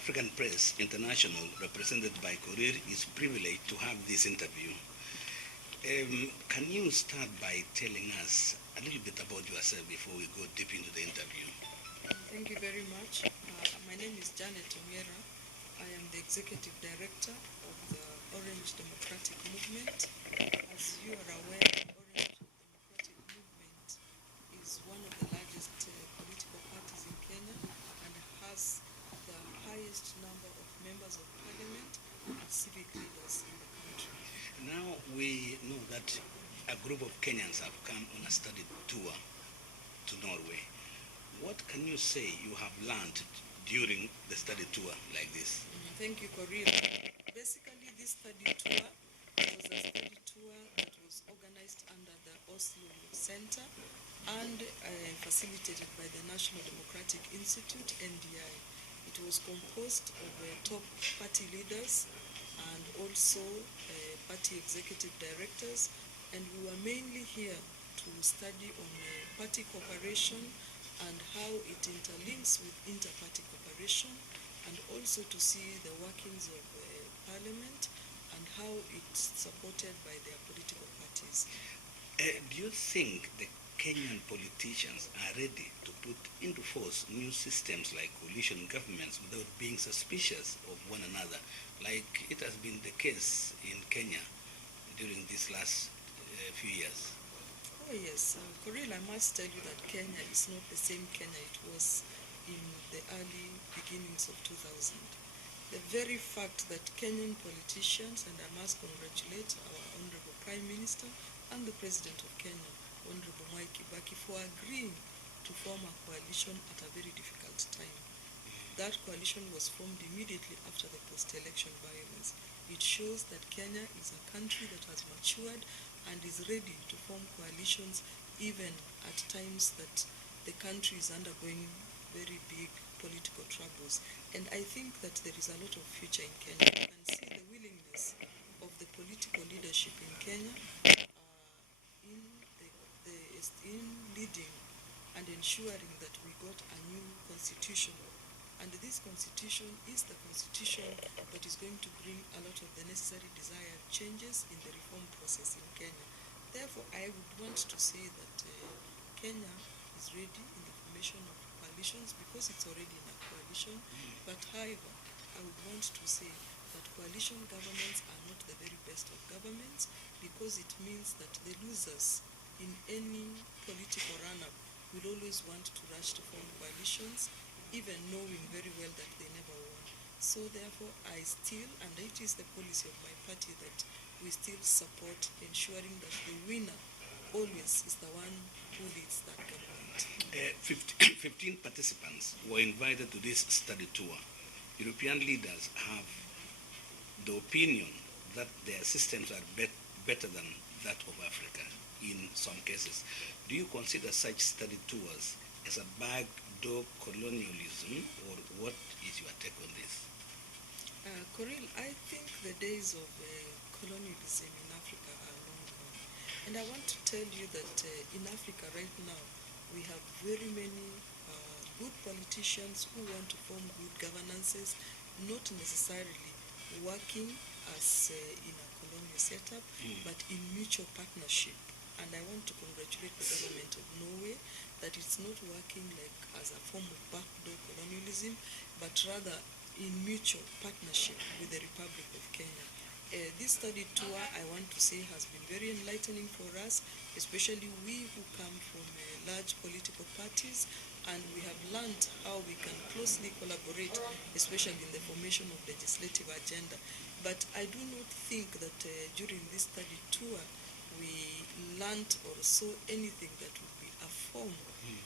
African Press International, represented by Korir, is privileged to have this interview. Can you start by telling us a little bit about yourself before we go deep into the interview? Thank you very much. My name is Janet Ongera. I am the Executive Director of the Orange Democratic Movement. As you are aware, the Orange Democratic Movement is one of the largest political parties in Kenya and has the highest number of members of parliament and civic leaders in the country. Now we know that a group of Kenyans have come on a study tour to Norway. What can you say you have learned during the study tour like this? Thank you, Korir. Basically, this study tour was a study tour that was organized under the Oslo Center and facilitated by the National Democratic Institute, NDI. It was composed of top party leaders and also party executive directors, and we were mainly here to study on party cooperation and how it interlinks with inter-party cooperation, and also to see the workings of parliament and how it's supported by their political parties. Do you think the Kenyan politicians are ready to put into force new systems like coalition governments without being suspicious of one another, like it has been the case in Kenya during these last few years? Oh yes, Koril, I must tell you that Kenya is not the same Kenya it was in the early beginnings of 2000. The very fact that Kenyan politicians, and I must congratulate our Honorable Prime Minister and the President of Kenya, Honorable Mwai Kibaki, for agreeing to form a coalition at a very difficult time. That coalition was formed immediately after the post-election violence. It shows that Kenya is a country that has matured and is ready to form coalitions even at times that the country is undergoing very big political troubles. And I think that there is a lot of future in Kenya. You can see the willingness of the political leadership in Kenya in leading and ensuring that we got a new constitution. And this constitution is the constitution that is going to bring a lot of the necessary desired changes in the reform process in Kenya. Therefore, I would want to say that Kenya is ready in the formation of coalitions because it's already in a coalition. But however, I would want to say that coalition governments are not the very best of governments because it means that the losers in any political run-up will always want to rush to form coalitions, even knowing very well that they never won. So therefore, I still, and it is the policy of my party, that we still support ensuring that the winner always is the one who leads that government. 15 participants were invited to this study tour. European leaders have the opinion that their systems are better than that of Africa in some cases. Do you consider such study tours as a backdoor colonialism, or what is your take on this? Koril, I think the days of colonialism in Africa are long gone. And I want to tell you that in Africa right now, we have very many good politicians who want to form good governances, not necessarily working as in a colonial setup, but in mutual partnership. And I want to congratulate the government of Norway that it's not working like as a form of backdoor colonialism, but rather in mutual partnership with the Republic of Kenya. This study tour, I want to say, has been very enlightening for us, especially we who come from large political parties, and we have learned how we can closely collaborate, especially in the formation of legislative agenda. But I do not think that during this study tour, we learned or saw anything that would be a form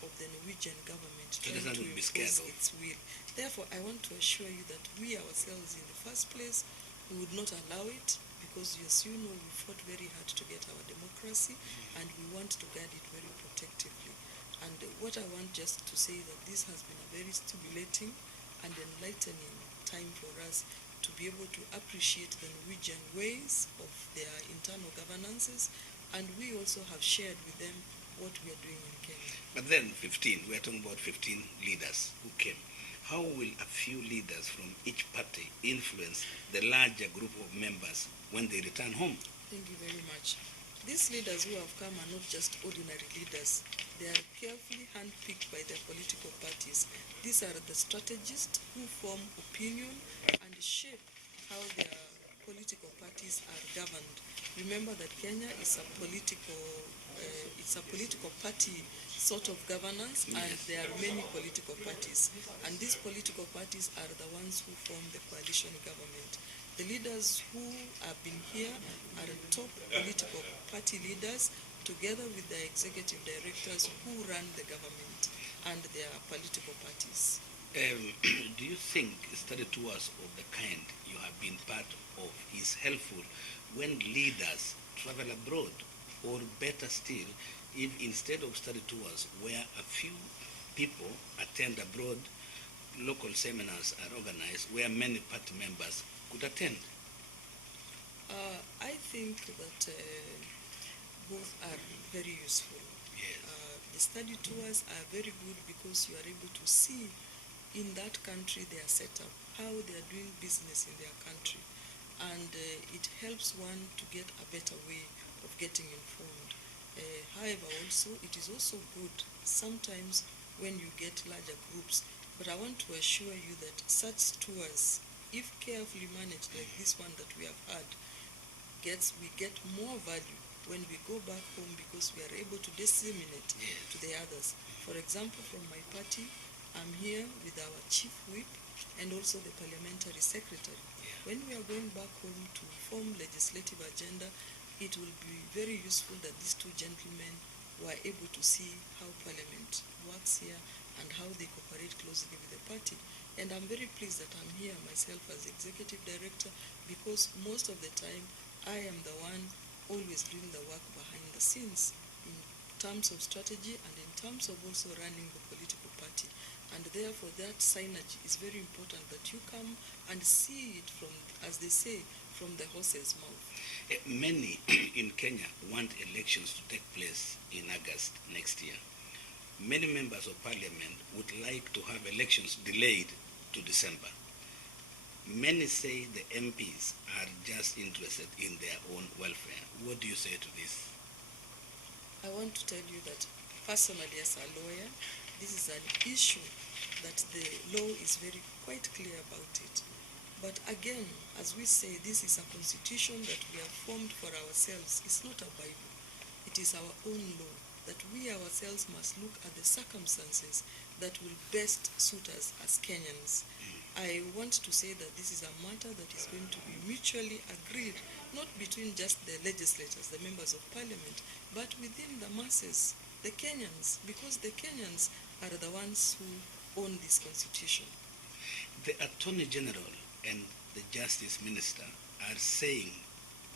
of the Norwegian government trying to impose its will. Therefore, I want to assure you that we ourselves, in the first place, we would not allow it because, as you know, we fought very hard to get our democracy and we want to guard it very protectively. And what I want just to say that this has been a very stimulating and enlightening time for us to be able to appreciate the Norwegian ways of their internal governances, and we also have shared with them what we are doing in Kenya. But then 15, we are talking about 15 leaders who came. how will a few leaders from each party influence the larger group of members when they return home? Thank you very much. These leaders who have come are not just ordinary leaders. They are carefully handpicked by their political parties. These are the strategists who form opinion and shape how their political parties are governed. Remember that Kenya is a political party sort of governance, and there are many political parties. And these political parties are the ones who form the coalition government. The leaders who have been here are top political party leaders together with the executive directors who run the government and their political parties. Do you think study tours of the kind you have been part of is helpful when leaders travel abroad? Or better still, if instead of study tours where a few people attend abroad, local seminars are organized where many party members could attend? I think that both are very useful. Yes. The study tours are very good because you are able to see in that country their setup, how they are doing business in their country, and it helps one to get a better way of getting informed. However, also it is also good sometimes when you get larger groups, but I want to assure you that such tours, if carefully managed like this one that we have had, we get more value when we go back home because we are able to disseminate to the others. For example, from my party, I'm here with our chief whip and also the parliamentary secretary. When we are going back home to form legislative agenda, it will be very useful that these two gentlemen were able to see how parliament works here and how they cooperate closely with the party. And I'm very pleased that I'm here myself as executive director, because most of the time I am the one always doing the work behind the scenes in terms of strategy and in terms of also running the political party. And therefore that synergy is very important, that you come and see it from, as they say, from the horse's mouth. Many in Kenya want elections to take place in August next year. Many members of parliament would like to have elections delayed to December. Many say the MPs are just interested in their own welfare. What do you say to this? I want to tell you that personally as a lawyer, this is an issue that the law is quite clear about it. But again, as we say, this is a constitution that we have formed for ourselves. It's not a Bible. It is our own law that we ourselves must look at the circumstances that will best suit us as Kenyans. I want to say that this is a matter that is going to be mutually agreed, not between just the legislators, the members of parliament, but within the masses, the Kenyans, because the Kenyans are the ones who own this constitution. The Attorney General and the Justice Minister are saying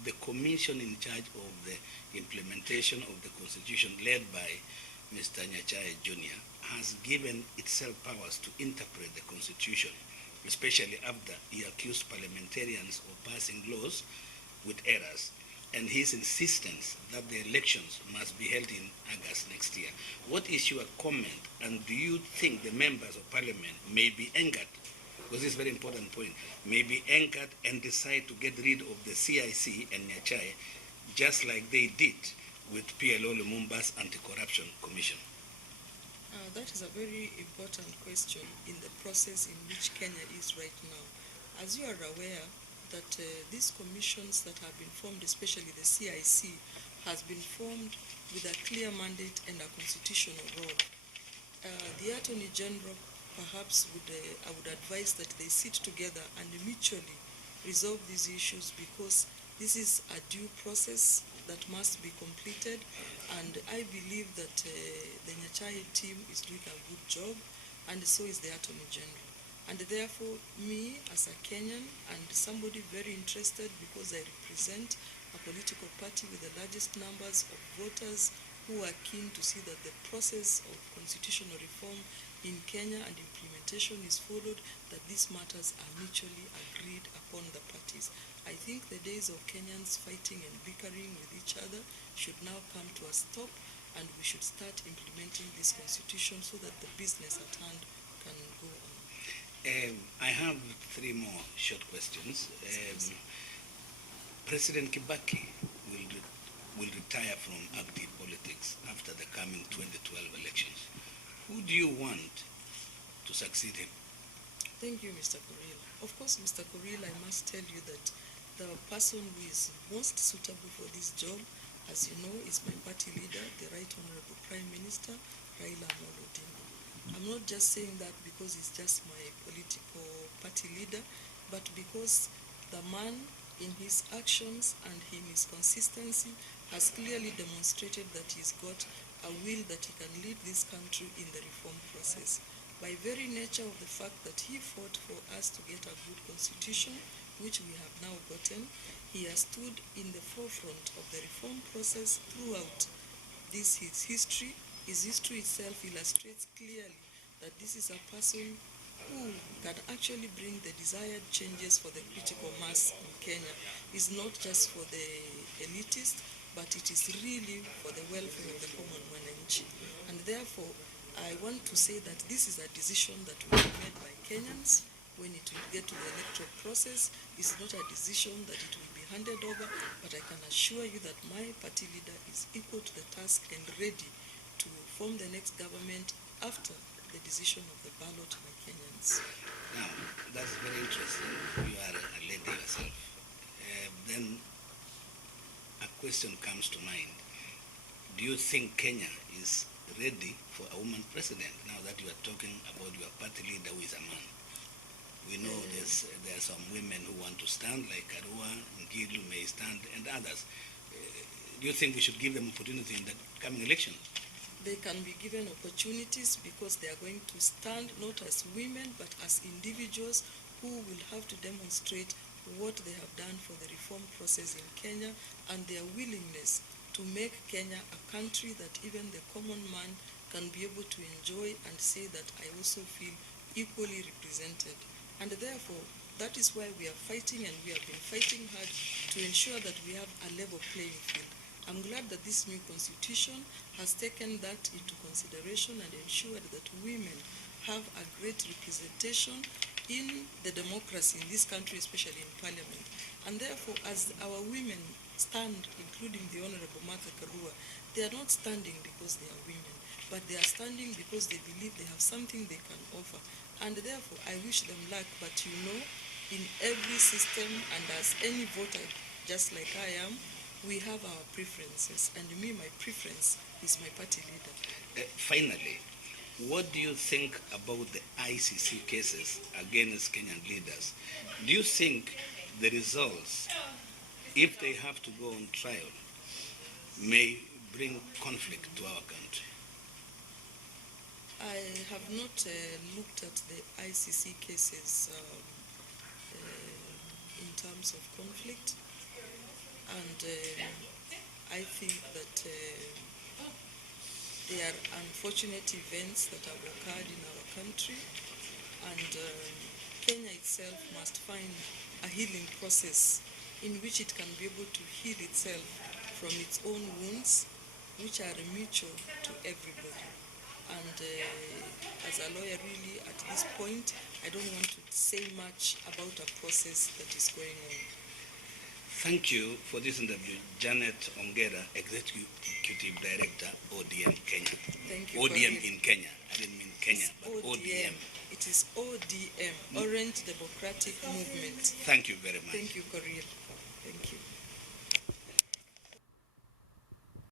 the commission in charge of the implementation of the constitution, led by Mr. Nyachae Jr., has given itself powers to interpret the constitution, especially after he accused parliamentarians of passing laws with errors, and his insistence that the elections must be held in August next year. What is your comment, and do you think the members of parliament may be angered, because this is a very important point, may be angered and decide to get rid of the CIC and Nyachae, just like they did with PLO Lumumba's Anti-Corruption Commission? That is a very important question in the process in which Kenya is right now. As you are aware that these commissions that have been formed, especially the CIC, has been formed with a clear mandate and a constitutional role. The Attorney General perhaps I would advise that they sit together and mutually resolve these issues, because this is a due process that must be completed, and I believe that the Nyachae team is doing a good job, and so is the Attorney General. And therefore, me as a Kenyan and somebody very interested, because I represent a political party with the largest numbers of voters who are keen to see that the process of constitutional reform in Kenya and implementation is followed, that these matters are mutually agreed upon the parties. I think the days of Kenyans fighting and bickering with each other should now come to a stop, and we should start implementing this constitution so that the business at hand can go on. I have three more short questions. President Kibaki will retire from active politics after the coming 2012 elections. Who do you want to succeed him? Thank you, Mr. Kuril. Of course, Mr. Kuril, I must tell you that the person who is most suitable for this job, as you know, is my party leader, the Right Honorable Prime Minister, Raila Amolo Odinga. I'm not just saying that because he's just my political party leader, but because the man, in his actions and in his consistency, has clearly demonstrated that he's got a will that he can lead this country in the reform process. By very nature of the fact that he fought for us to get a good constitution, which we have now gotten, he has stood in the forefront of the reform process throughout this his history. His history itself illustrates clearly that this is a person who can actually bring the desired changes for the critical mass in Kenya. It's not just for the elitist, but it is really for the welfare of the common mwananchi. And therefore, I want to say that this is a decision that will be made by Kenyans when it will get to the electoral process. It's not a decision that it will be handed over, but I can assure you that my party leader is equal to the task and ready to form the next government after the decision of the ballot by Kenyans. Now, that's very interesting. You are a lady yourself. Then a question comes to mind. Do you think Kenya is ready for a woman president now that you are talking about your party leader who is a man? We know there are some women who want to stand, like Arua, Ngilu may stand, and others. Do you think we should give them opportunity in the coming election? They can be given opportunities because they are going to stand not as women but as individuals who will have to demonstrate what they have done for the reform process in Kenya and their willingness to make Kenya a country that even the common man can be able to enjoy and say that I also feel equally represented. And therefore, that is why we are fighting, and we have been fighting hard to ensure that we have a level playing field. I'm glad that this new constitution has taken that into consideration and ensured that women have a great representation in the democracy in this country, especially in parliament. And therefore, as our women stand, including the Honorable Martha Karua, they are not standing because they are women, but they are standing because they believe they have something they can offer. And therefore, I wish them luck, but you know, in every system, and as any voter, just like I am, we have our preferences, and me, my preference is my party leader. Finally, what do you think about the ICC cases against Kenyan leaders? Do you think the results, if they have to go on trial, may bring conflict to our country? I have not looked at the ICC cases in terms of conflict, and I think that they are unfortunate events that have occurred in our country, and Kenya itself must find a healing process in which it can be able to heal itself from its own wounds, which are mutual to everybody. And as a lawyer, really, at this point, I don't want to say much about a process that is going on. Thank you for this interview, Janet Ongera, Executive Director, ODM Kenya. Thank you. ODM in Kenya. I didn't mean Kenya, but ODM. It is ODM, Orange Democratic Movement. Thank you very much. Thank you, Korea.